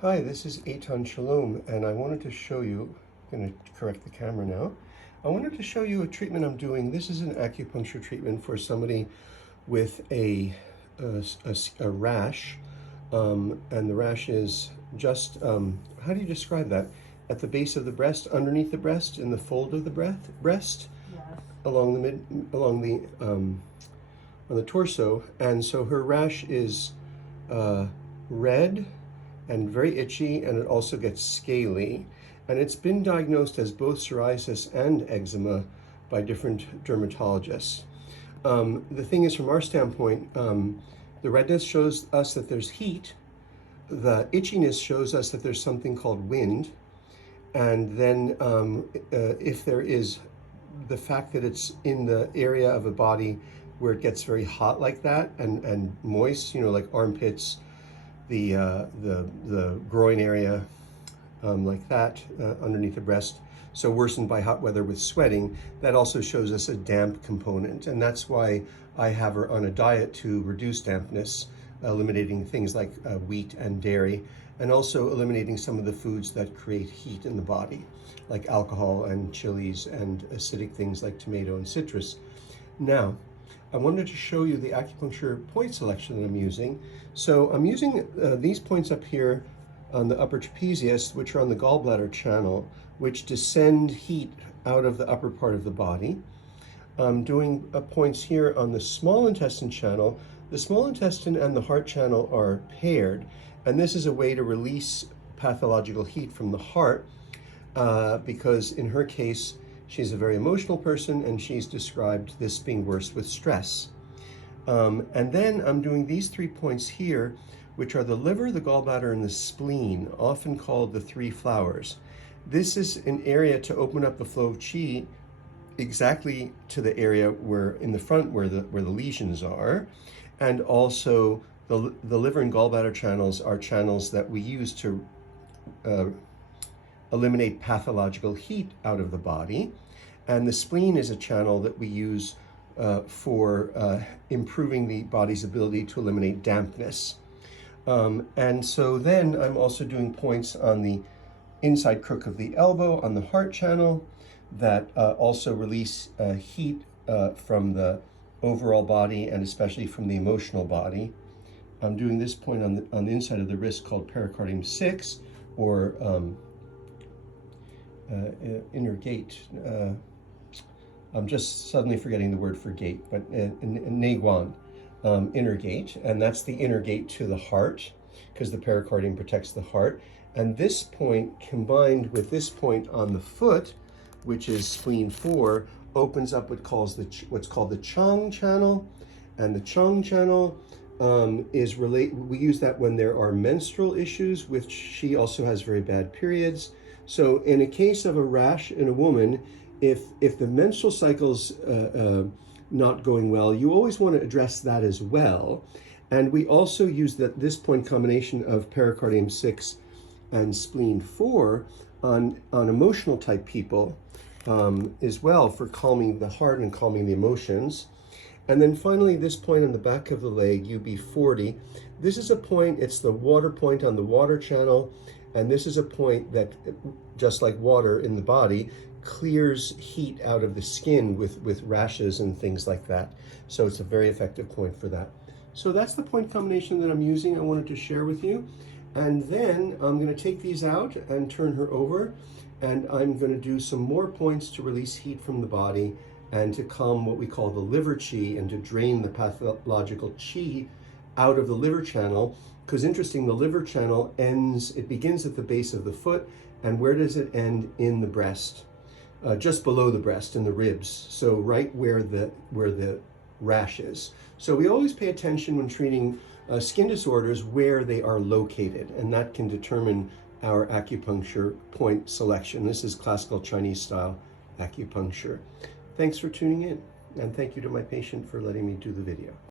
Hi, this is Eitan Shalom, and I wanted to show you, I'm going to correct the camera now. I wanted to show you a treatment I'm doing. This is an acupuncture treatment for somebody with a rash, and the rash is just, how do you describe that? At the base of the breast, underneath the breast, in the fold of the breast, Yes. along on the torso, and so her rash is red and very itchy, and it also gets scaly. And it's been diagnosed as both psoriasis and eczema by different dermatologists. The thing is, from our standpoint, the redness shows us that there's heat, the itchiness shows us that there's something called wind, and then if there is the fact that it's in the area of a body where it gets very hot like that and moist, you know, like armpits, the groin area, like that, underneath the breast, so worsened by hot weather with sweating, that also shows us a damp component. And that's why I have her on a diet to reduce dampness, eliminating things like wheat and dairy, and also eliminating some of the foods that create heat in the body, like alcohol and chilies and acidic things like tomato and citrus. Now, I wanted to show you the acupuncture point selection that I'm using. So I'm using these points up here on the upper trapezius, which are on the gallbladder channel, which descend heat out of the upper part of the body. I'm doing points here on the small intestine channel. The small intestine and the heart channel are paired, and this is a way to release pathological heat from the heart, because in her case, she's a very emotional person, and she's described this being worse with stress. And then I'm doing these 3 points here, which are the liver, the gallbladder, and the spleen, often called the 3 flowers. This is an area to open up the flow of qi exactly to the area where in the front where the lesions are, and also the liver and gallbladder channels are channels that we use to eliminate pathological heat out of the body, and the spleen is a channel that we use for improving the body's ability to eliminate dampness. And so then I'm also doing points on the inside crook of the elbow on the heart channel that also release heat from the overall body and especially from the emotional body. I'm doing this point on the inside of the wrist called pericardium 6, or inner gate. I'm just suddenly forgetting the word for gate, but Neiguan, inner gate, and that's the inner gate to the heart, because the pericardium protects the heart. And this point combined with this point on the foot, which is spleen 4, opens up what's called the Chang channel. And the Chang channel we use that when there are menstrual issues, which she also has very bad periods. So in a case of a rash in a woman, if the menstrual cycle's not going well, you always want to address that as well. And we also use this point combination of pericardium 6 and spleen 4 on emotional type people as well, for calming the heart and calming the emotions. And then finally, this point on the back of the leg, UB40, this is a point, it's the water point on the water channel, and this is a point that, just like water in the body, clears heat out of the skin with rashes and things like that. So it's a very effective point for that. So that's the point combination that I'm using, I wanted to share with you. And then I'm going to take these out and turn her over, and I'm going to do some more points to release heat from the body and to calm what we call the liver qi, and to drain the pathological qi out of the liver channel. Because interesting, the liver channel begins at the base of the foot, and where does it end? In the breast, just below the breast, in the ribs. So right where the rash is. So we always pay attention when treating skin disorders where they are located, and that can determine our acupuncture point selection. This is classical Chinese style acupuncture. Thanks for tuning in, and thank you to my patient for letting me do the video.